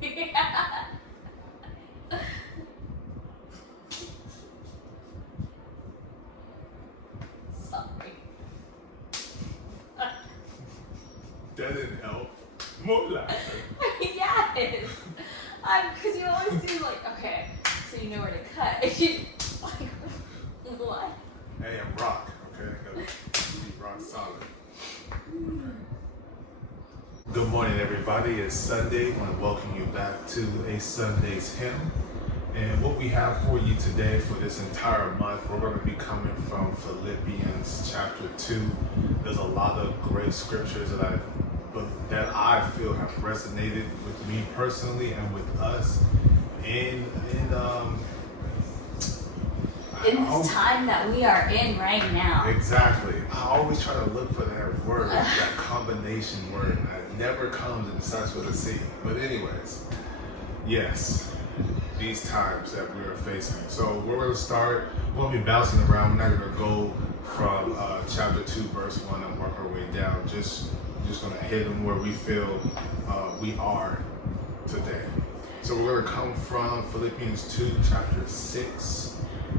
Yeah. Sorry. That didn't help. More laughter. Yes. Because you always do like, okay, so you know where to cut. Like, what? Hey, I'm rock, okay? Gotta be rock solid. Good morning, everybody. It's Sunday. I want to welcome you back to a Sunday's hymn. And what we have for you today for this entire month, we're going to be coming from Philippians chapter 2. There's a lot of great scriptures that I feel have resonated with me personally and with us in this time that we are in right now. Exactly. I always try to look for that word, that combination word that never comes and starts with a C. But anyways, yes, these times that we are facing. So we're going to start, we're going to be bouncing around. We're not going to go from chapter 2, verse 1 and work our way down. Just going to hit them where we feel we are today. So we're going to come from Philippians 2, chapter 6,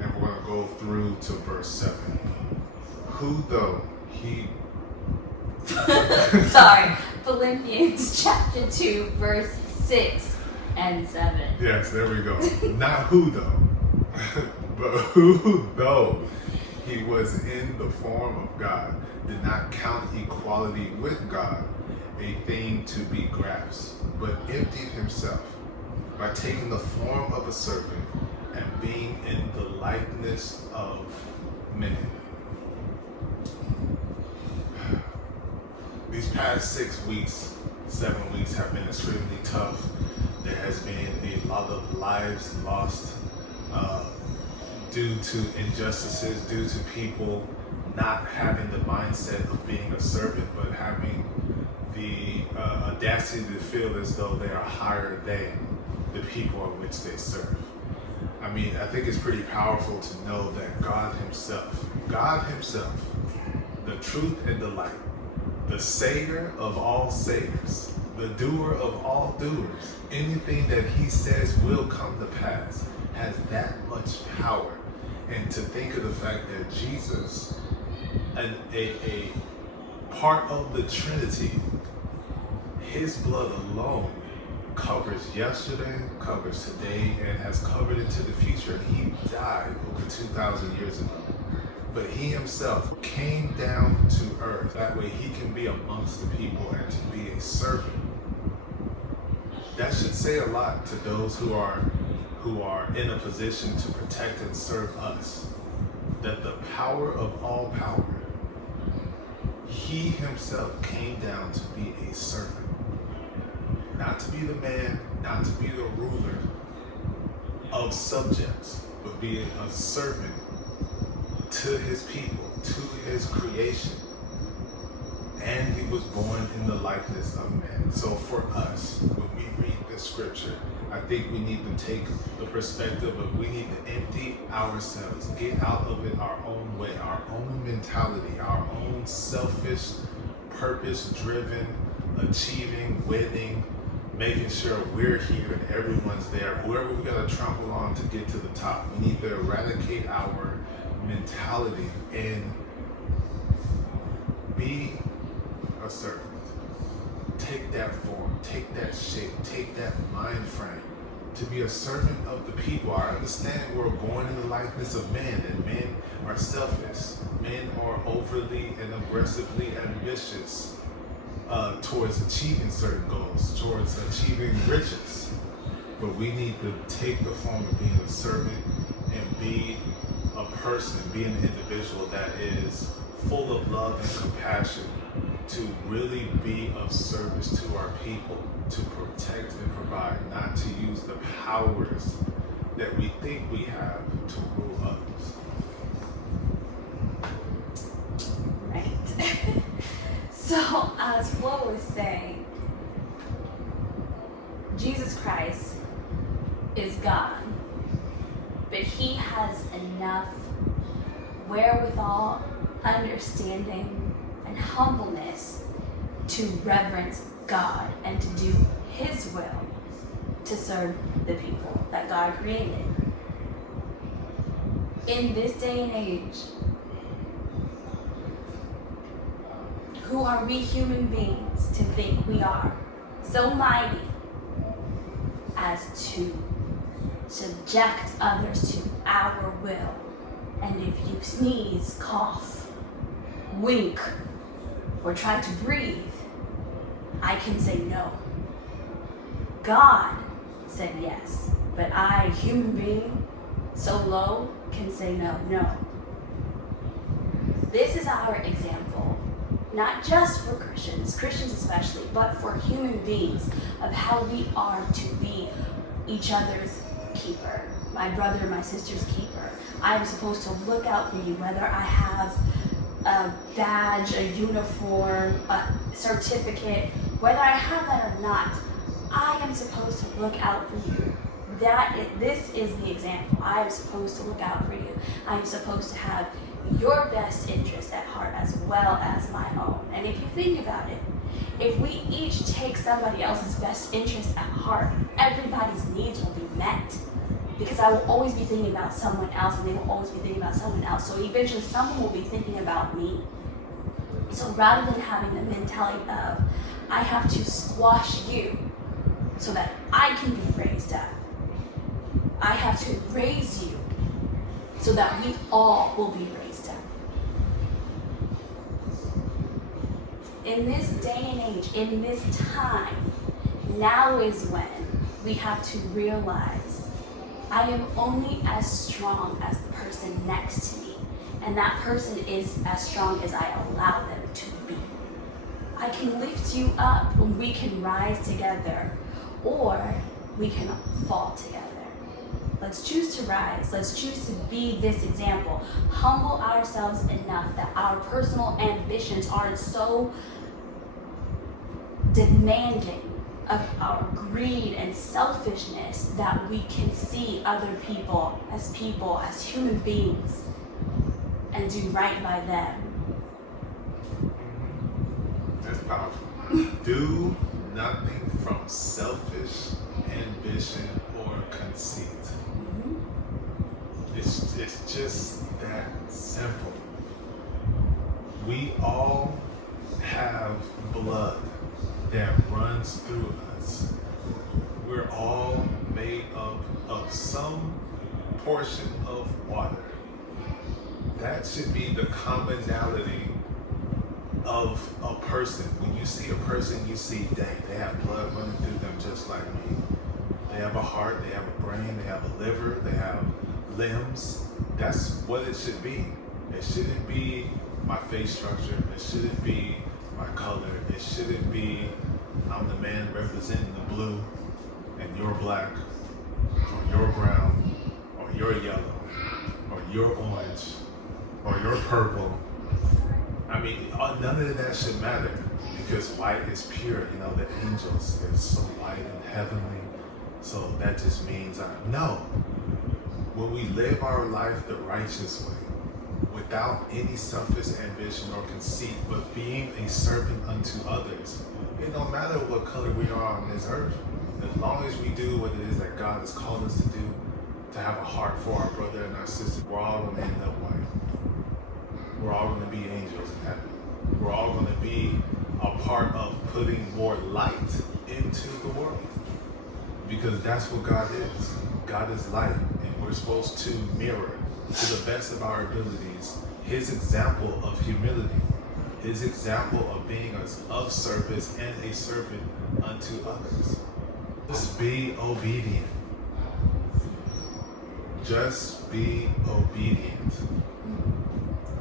and we're going to go through to verse 7. Who though he... Sorry, Philippians chapter 2, verse 6 and 7. Yes, there we go. Not who though, but who though he was in the form of God, did not count equality with God a thing to be grasped, but emptied himself by taking the form of a servant and being in the likeness of men. These past 6 weeks, 7 weeks have been extremely tough. There has been a lot of lives lost due to injustices, due to people not having the mindset of being a servant, but having the audacity to feel as though they are higher than the people on which they serve. I mean, I think it's pretty powerful to know that God Himself, the truth and the light, the Savior of all saviors, the doer of all doers, anything that He says will come to pass, has that much power. And to think of the fact that Jesus, a part of the Trinity, His blood alone covers yesterday, covers today, and has covered into the future. He died over 2,000 years ago. But He Himself came down to earth. That way He can be amongst the people and to be a servant. That should say a lot to those who are in a position to protect and serve us. That the power of all power, He Himself came down to be a servant. Not to be the man, not to be the ruler of subjects, but being a servant to His people, to His creation. And He was born in the likeness of man. So for us, when we read this scripture, I think we need to take the perspective of we need to empty ourselves, get out of it our own way, our own mentality, our own selfish, purpose-driven, achieving, winning, making sure we're here and everyone's there. Whoever we gotta trample on to get to the top. We need to eradicate our mentality and be a servant. Take that form, take that shape, take that mind frame to be a servant of the people. I understand we're born in the likeness of men, and men are selfish. Men are overly and aggressively ambitious towards achieving certain goals, towards achieving riches. But we need to take the form of being a servant and be a person, be an individual that is full of love and compassion, to really be of service to our people, to protect and provide, not to use the powers that we think we have to rule others. Right. So, as Flo was saying, Jesus Christ is God, but He has enough wherewithal, understanding, and humbleness to reverence God and to do His will to serve the people that God created. In this day and age, who are we human beings to think we are so mighty as to subject others to our will? And if you sneeze, cough, wink, or try to breathe, I can say no. God said yes, but I, human being, so low, can say no. This is our example, not just for Christians especially, but for human beings, of how we are to be each other's keeper, my brother, my sister's keeper. I'm supposed to look out for you, whether I have a badge, a uniform, a certificate, whether I have that or not. I am supposed to look out for you. This is the example. I am supposed to look out for you. I am supposed to have your best interest at heart as well as my own. And if you think about it, if we each take somebody else's best interest at heart, everybody's needs will be met. Because I will always be thinking about someone else, and they will always be thinking about someone else. So eventually someone will be thinking about me. So rather than having the mentality of, I have to squash you so that I can be raised up, I have to raise you so that we all will be raised up. In this day and age, in this time, now is when we have to realize I am only as strong as the person next to me, and that person is as strong as I allow them to be. I can lift you up and we can rise together, or we can fall together. Let's choose to rise. Let's choose to be this example. Humble ourselves enough that our personal ambitions aren't so demanding of our greed and selfishness that we can see other people, as human beings, and do right by them. That's powerful. Do nothing from selfish ambition or conceit. It's just that simple. We all have blood that runs through us. We're all made up of some portion of water. That should be the commonality of a person. When you see a person, you see, dang, they have blood running through them just like me. They have a heart, they have a brain, they have a liver, they have limbs. That's what it should be. It shouldn't be my face structure. It shouldn't be my color. It shouldn't be I'm the man representing the blue and you're black, or you're brown, or you're yellow, or you're orange, or you're purple. I mean, none of that should matter, because white is pure. You know, the angels is so white and heavenly. So that just means no. When we live our life the righteous way, without any selfish ambition or conceit, but being a servant unto others, it don't matter what color we are on this earth. As long as we do what it is that God has called us to do, to have a heart for our brother and our sister, we're all going to end up white. We're all going to be angels in heaven. We're all going to be a part of putting more light into the world. Because that's what God is. God is light, and we're supposed to mirror, to the best of our abilities, His example of humility, His example of being of service and a servant unto others. Just be obedient. Just be obedient.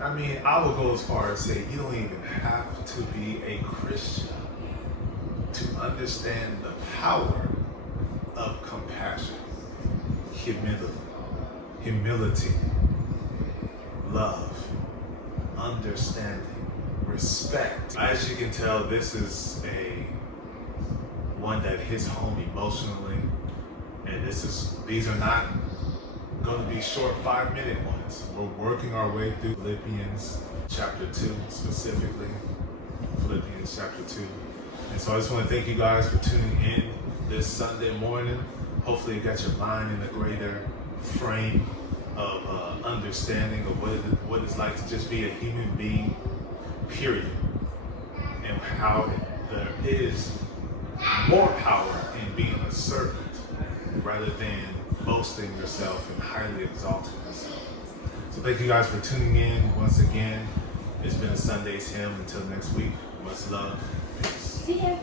I mean, I will go as far as say you don't even have to be a Christian to understand the power of compassion, humility, love, understanding, respect. As you can tell, this is one that hits home emotionally, and these are not going to be short 5-minute ones. We're working our way through Philippians chapter 2 specifically. Philippians chapter 2. And so I just want to thank you guys for tuning in this Sunday morning. Hopefully it got your mind in a greater frame of understanding of what it's like to just be a human being, period. And how there is more power in being a servant rather than boasting yourself and highly exalting yourself. So thank you guys for tuning in once again. It's been a Sunday's Hymn. Until next week, much love. Peace. See ya.